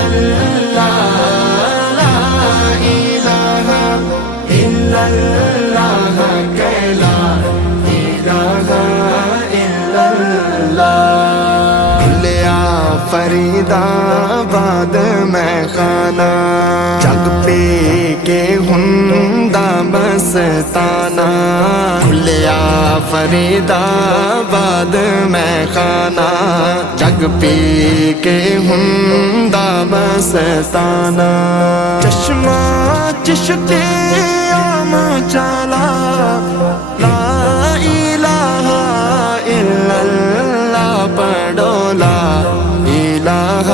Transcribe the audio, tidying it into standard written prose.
illallah, la ilaha illallah, la ilaha illallah. لیا فریدآباد میں خانہ جگ پی کے ہندا مستانہ. لیا فریدآباد میں خانہ جگ پی کے ہندا مستانہ. چشمہ چشتی آم چلا لا الہ الا اللہ پڑھو لا الہ